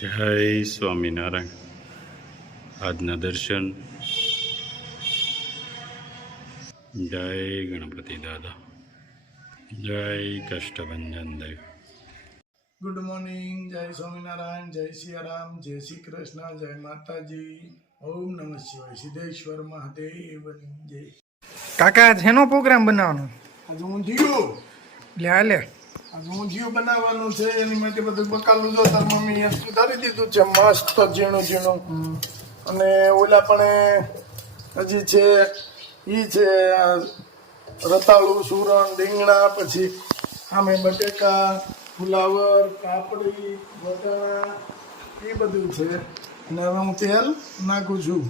જય સ્વામિનારાયણ. આજના દર્શન. જય ગણપતિ દાદા. જય કષ્ટભંજન દેવ. Good morning. જય સ્વામિનારાયણ, જય સિયારામ, જય શ્રી કૃષ્ણ, જય માતાજી. ઓમ નમઃ શિવાય. સિદ્ધેશ્વર મહાદેવની જય. કાકા શેનો પ્રોગ્રામ બનાવવાનો? આજે ઊંધિયું લે હાલે. આજે ઊંધિયું બનાવવાનું છે. એની માટે બધું બકાલું જો તાર મમ્મીએ સુધારી દીધું છે મસ્ત ઝીણું ઝીણું. અને ઓલા પણ હજી છે ઈ છે રતાળું, સુરણ, રીંગણા, પછી આમે બટેકા, ફુલાવર, કાપડી, વટાણા એ બધું છે. અને હવે હું તેલ નાખું છું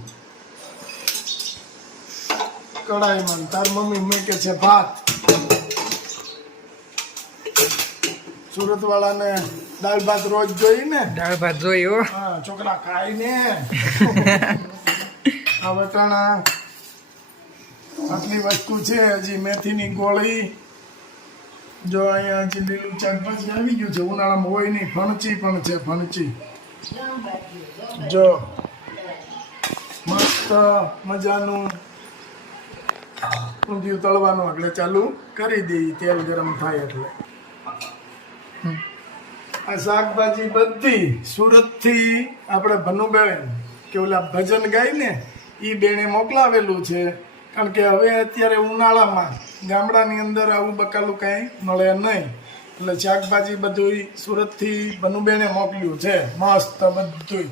કઢાઈમાં. તાર મમ્મી મેકે છે ભાત. સુરત વાળાને દાળ ભાત રોજ જોઈ ને. દાળ ભાત જોઈ હો. હા, છોકરા ખાય ને. આ વટાણા, આટલી વસ્તુ છે. હજી મેથીની ગોળી, જો અહીંયા હજી લીલું શાકભાજી આવી ગયું છે. ઉનાળામાં હોય નહીં. ફણચી પણ છે, ફણચી જો મસ્ત મજાનું ઊંધિયું તળવાનું એટલે ચાલુ કરી દઈએ. તેલ ગરમ થાય એટલે આ શાકભાજી બધી સુરતથી આપણે ભનુબેન કે ઓલા ભજન ગાય ને એ બેને મોકલાવેલું છે. કારણ કે હવે અત્યારે ઉનાળામાં ગામડાની અંદર આવું બકાલું કાંઈ મળે નહીં. એટલે શાકભાજી બધું સુરતથી ભનુબેને મોકલ્યું છે. મસ્ત બધું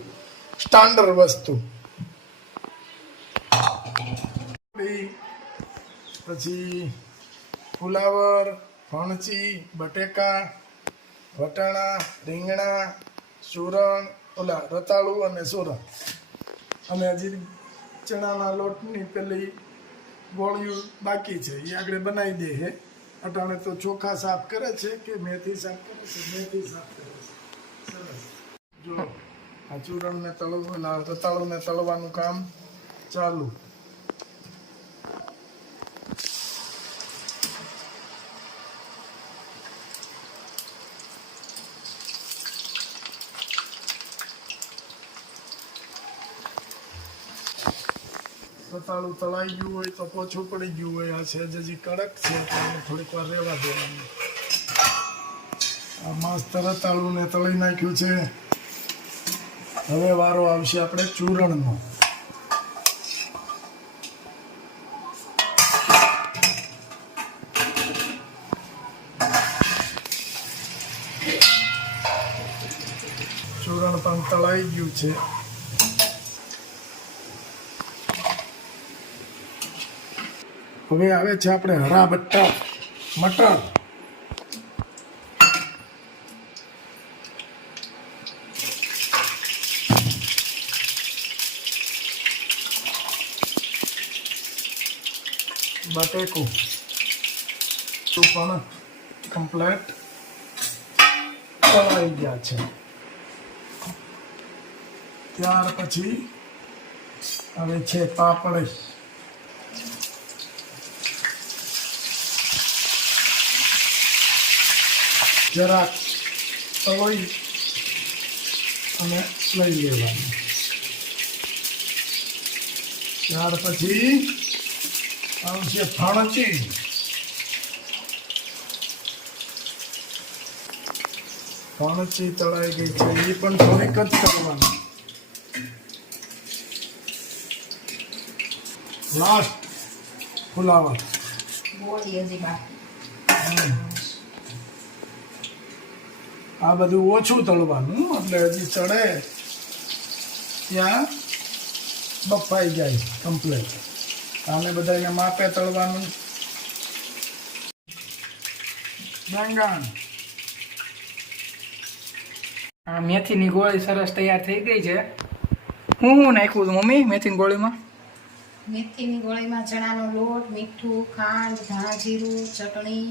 સ્ટાન્ડર્ડ વસ્તુ. પછી ફુલાવર, ફણચી, બટેકા, વટાણા, રીંગણા, સુરણ, ઓલા રતાળું અને સુરણ. અને હજી ચણાના લોટની પેલી ગોળીઓ બાકી છે. એ આગળ બનાવી દે હે. અટાણે તો ચોખા સાફ કરે છે કે મેથી સાફ કરે છે? મેથી સાફ કરે છે. સરસ. જો આ ચૂરણને તળવું, રતાળુને તળવાનું કામ ચાલુ. રતાળું તળાઈ ગયું હોય તો પોછું પડી ગયું હોય. આ છે હજી કડક છે એટલે થોડીક વાર રહેવા દેવાનું. આ મસ્ત રતાળું ને તળી નાખ્યું છે. હવે વારો આવશે આપણે ચૂરણનો. ચૂરણ પણ તળાઈ ગયું છે. હવે આવે છે આપણે હરા બટ્ટા મટર. બટેકું પણ કમ્પ્લેટ તળાઈ ગયા છે. ત્યાર પછી હવે છે પાપડી. જરાક તળી અને લઈ લેવાનું. ત્યાર પછી આવશે ફણચી. ફણચી તળાઈ ગઈ છે. એ પણ થોડીક જ કરવાની. લાસ્ટ ફુલાવર. આ બધું ઓછું તળવાનું એટલે હજી ચડે ત્યાં બફાઈ જાય કમ્પ્લેટ. આને બધાને માપે તળવાનું. બેંગણ. આ મેથીની ગોળી સરસ તૈયાર થઈ ગઈ છે. હું નાખ્યું હતું મમ્મી મેથીની ગોળીમાં? મેથીની ગોળીમાં ચણાનો લોટ, મીઠું, ખાંડ, ધાણા જીરું, ચટણી,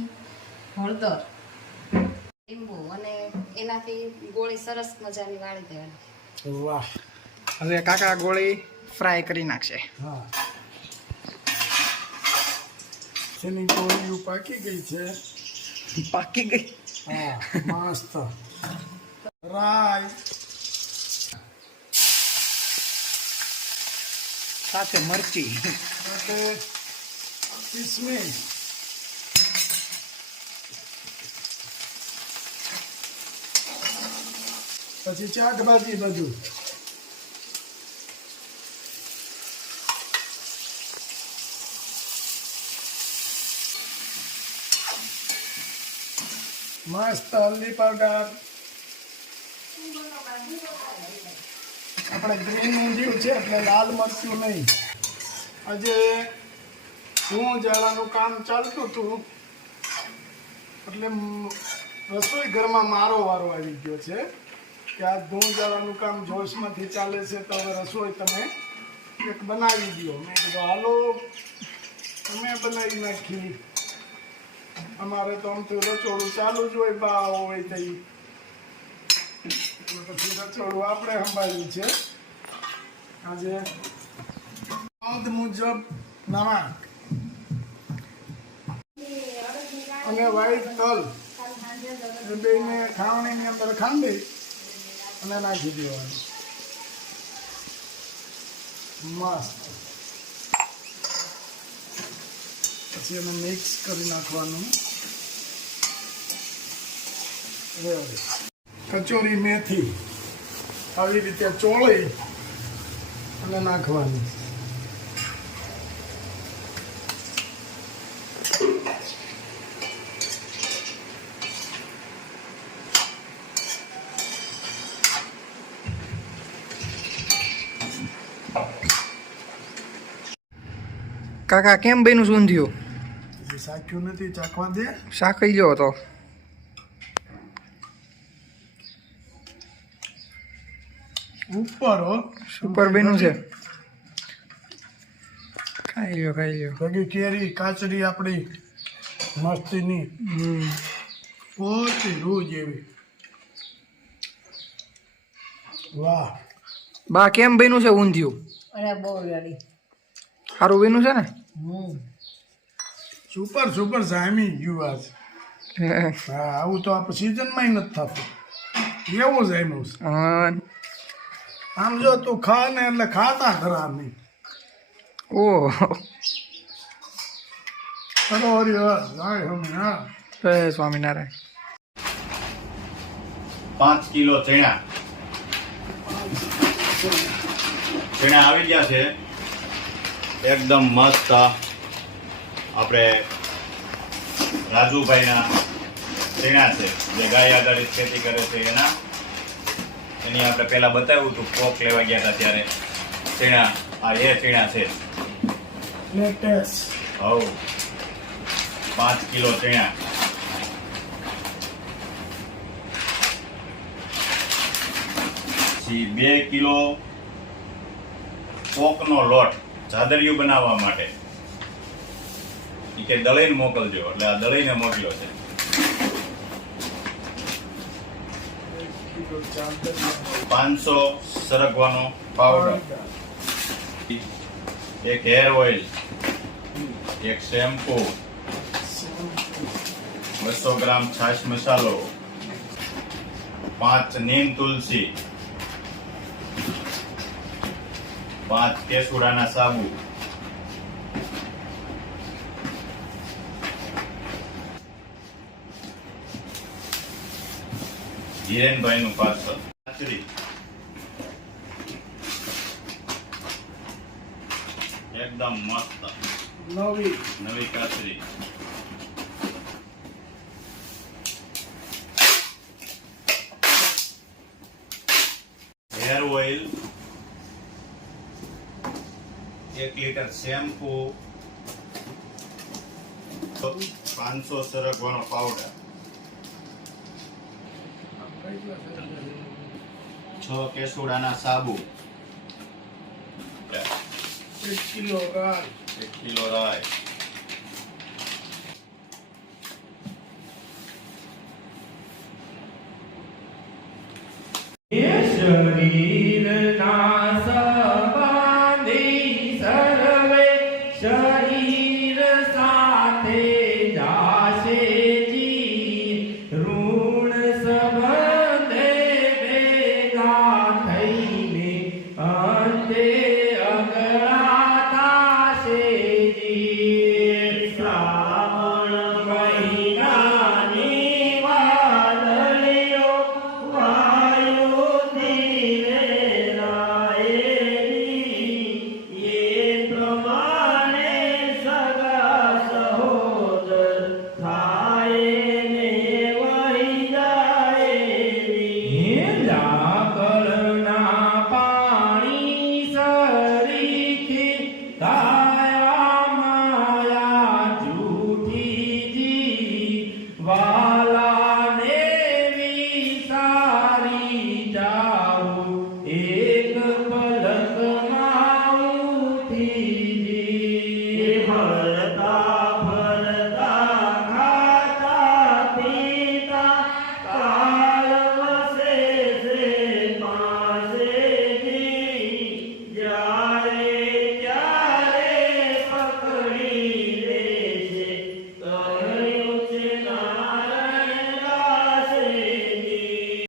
હળદર, લીંબુ અને એનાથી ગોળી સરસ મજાની વાળી દેવાની. વાહ. હવે કાકા ગોળી ફ્રાય કરી નાખશે. હા, તેની ગોળીઓ પાકી ગઈ છે. પાકી ગઈ. હા, મસ્ત. રાઈ સાથે મરચી. સાથે કિસમિસ, પછી શાકભાજી બધું. મસ્ત હલ્દી પાવડર. આપણે ગ્રીન ઊંધિયું છે એટલે લાલ મરચું નહીં. આજે હું જાળાનું કામ ચાલતું હતું એટલે રસોઈ ઘરમાં મારો વારો આવી ગયો છે કે આ ધૂળ જાળાનું કામ જોશમાંથી ચાલે છે તો હવે રસોઈ તમે એક બનાવી દો. મેં કીધું હાલો તમે બનાવી નાખી. અમારે તો આમ તો રસોડું ચાલુ જ હોય, બા હોય તઈ પછી રસોડું આપણે સંભાળ્યું છે. આજે નોંધ મુજબ નમક અને વ્હાઈટ તલ એ બેને ખાવણીની અંદર ખાંડી અને નાખી દેવાનું. મસ્ત. પછી એને મિક્સ કરી નાખવાનું. કચોરી મેથી આવી રીતે ચોળી અને નાખવાની. કાકા કેમ બન્યું ઊંધિયું? હજી સાખ્યું નથી, ચાખવા દે. શાખાઈ ગયો હતો. ઉપર હો, સુપર બન્યું છે. ખાઈ લ્યો ખાઈ લ્યો. ભેગી કેરી કાચરી આપણી મસ્તીની પોચી રૂ જેવી. વાહ બા કેમ બન્યું છે ઊંધિયું? અરે બહુ રેડી. સારું બન્યું છે ને? સુપર સુપર જામી ગયું આજ. હા આવું તો આપણે સિઝનમાં નથી થતું. એવું જામ્યું છે. હા. આમ જો તું ખા ને એટલે ખાતા ખરા નહીં. ઓહ ચલો હરી જાય હમે. હા જય સ્વામિનારાયણ. 5 કિલો ચણા આવી ગયા છે. એકદમ મસ્ત આપણે રાજુભાઈના ચણા છે જે ગાય આધારિત ખેતી કરે છે એની આપણે પહેલા બતાવ્યું હતું. પોક લેવા ગયા હતા ત્યારે ચણા આ એ ચણા છે. લેટેસ્ટ. હવ 5 કિલો ચણા. પછી 2 કિલો પોકનો લોટ જાદરિયું બનાવવા માટે. ઈ કે દળીને મોકલજો એટલે આ દળીને મોકલ્યો છે. 500 સરગવાનો પાવડર, એક હેર ઓઇલ, એક શેમ્પુ, 200 ગ્રામ છાશ મસાલો, 5 નીમ તુલસી, 5 કેસુડાના સાબુ, હિરેનભાઈનું પાર્સલ. કાચરી એકદમ મસ્ત નવી કાચરી. હેર ઓઇલ, 1 લીટર શેમ્પુ, 500 સરગવાનો પાવડર, 6 કેસુડાના સાબુ, 1 કિલો રાઈ, 1 કિલો રાઈ, શરીરના